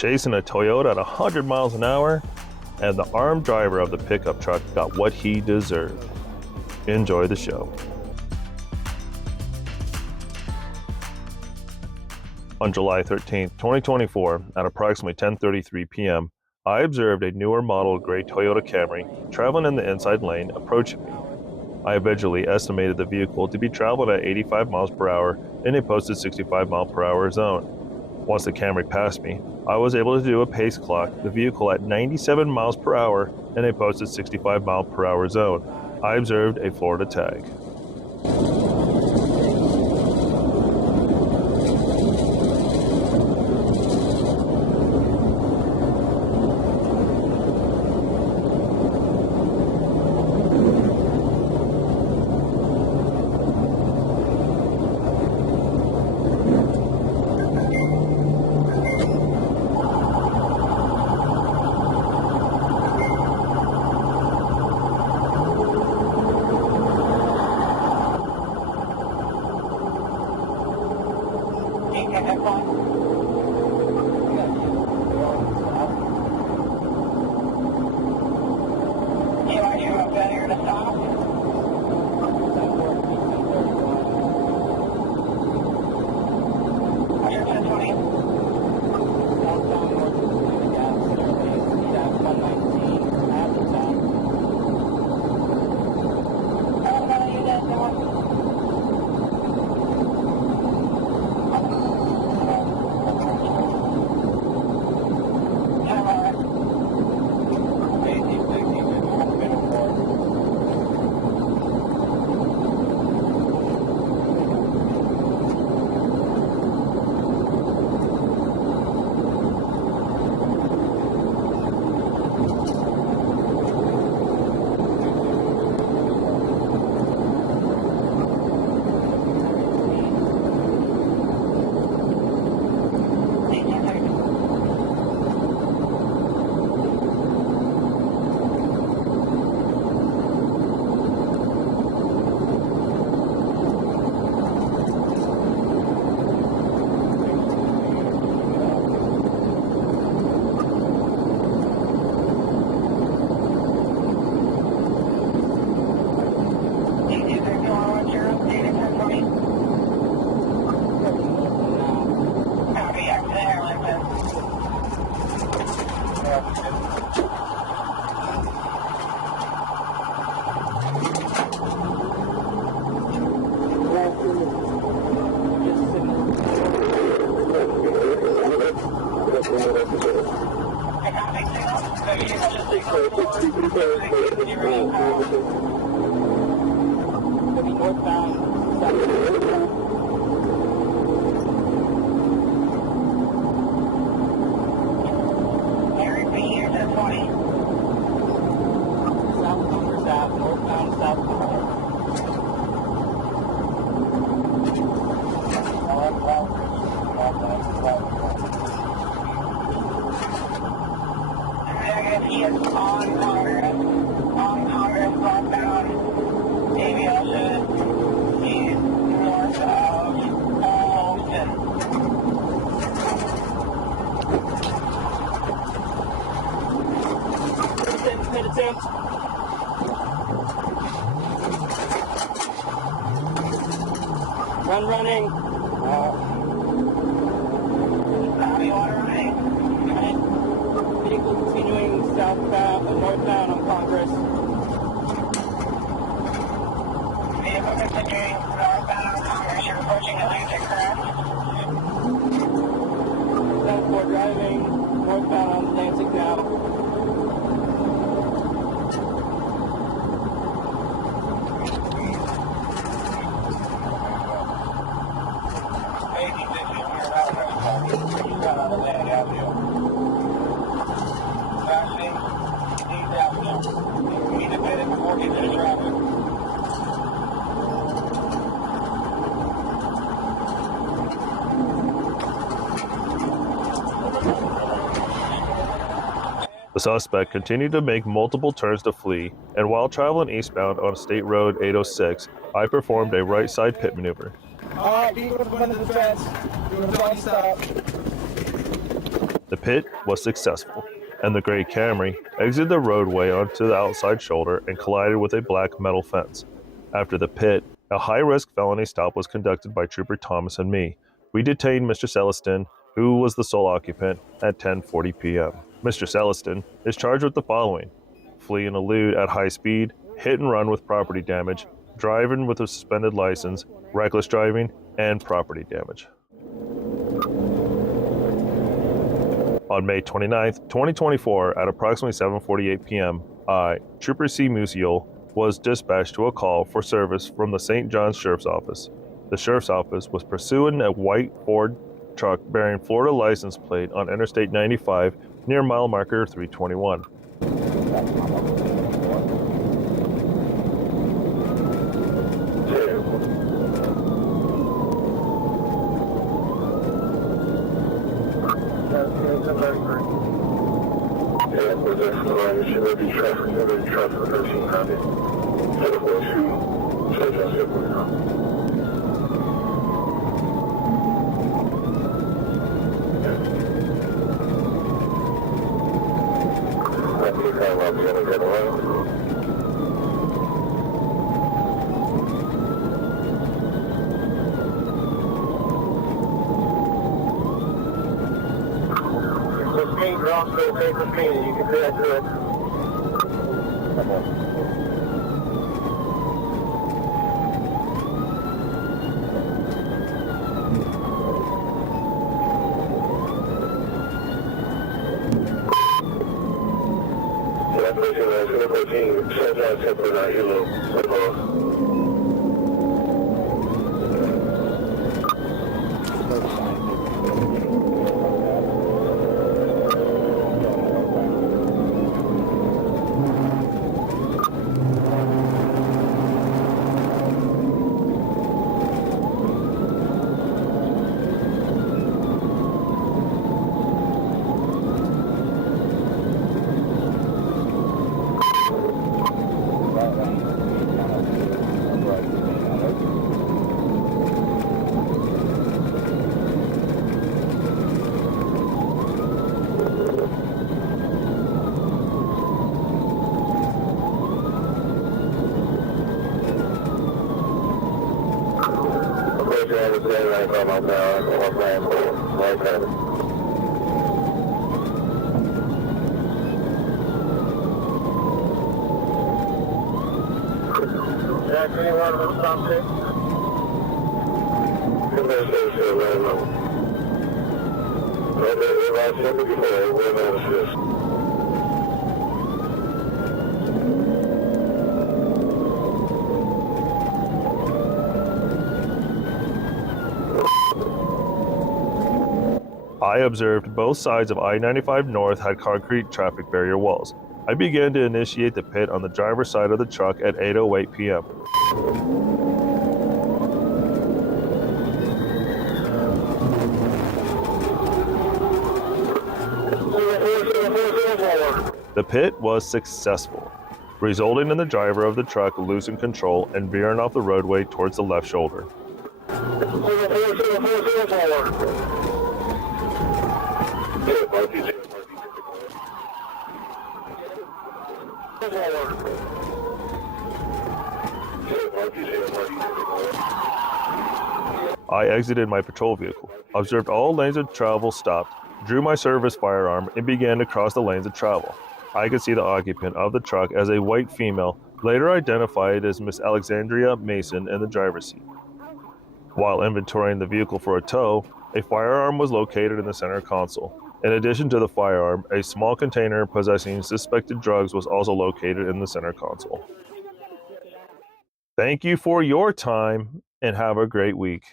chasing a Toyota at 100 miles an hour, and the armed driver of the pickup truck got what he deserved. Enjoy the show. On July 13, 2024, at approximately 10:33 p.m., I observed a newer model gray Toyota Camry traveling in the inside lane approaching me. I visually estimated the vehicle to be traveling at 85 miles per hour in a posted 65 mile per hour zone. Once the Camry passed me, I was able to do a pace clock the vehicle at 97 miles per hour in a posted 65 mile per hour zone. I observed a Florida tag. Running. Vehicle continuing southbound, northbound on Congress. Vehicle continuing northbound on Congress. You're approaching Atlantic, correct? 10-4 driving northbound on Atlantic now. The suspect continued to make multiple turns to flee, and while traveling eastbound on State Road 806, I performed a right side pit maneuver. Alright, you go to the front of the fence. Do a 20 stop. The pit was successful, and the gray Camry exited the roadway onto the outside shoulder and collided with a black metal fence. After the pit, a high-risk felony stop was conducted by Trooper Thomas and me. We detained Mr. Celestin, who was the sole occupant, at 10:40 p.m. Mr. Celestin is charged with the following: flee and elude at high speed, hit and run with property damage, driving with a suspended license, reckless driving, and property damage. On May 29, 2024, at approximately 7:48 p.m., I, Trooper C. Musial, was dispatched to a call for service from the St. John's Sheriff's Office. The Sheriff's Office was pursuing a white Ford truck bearing Florida license plate on Interstate 95 near mile marker 321. You can do that to it. I observed both sides of I-95 North had concrete traffic barrier walls. I began to initiate the pit on the driver's side of the truck at 8:08 p.m. The pit was successful, resulting in the driver of the truck losing control and veering off the roadway towards the left shoulder. I exited my patrol vehicle, observed all lanes of travel stopped, drew my service firearm, and began to cross the lanes of travel. I could see the occupant of the truck as a white female, later identified as Miss Alexandria Mason, in the driver's seat. While inventorying the vehicle for a tow, a firearm was located in the center console. In addition to the firearm, a small container possessing suspected drugs was also located in the center console. Thank you for your time and have a great week.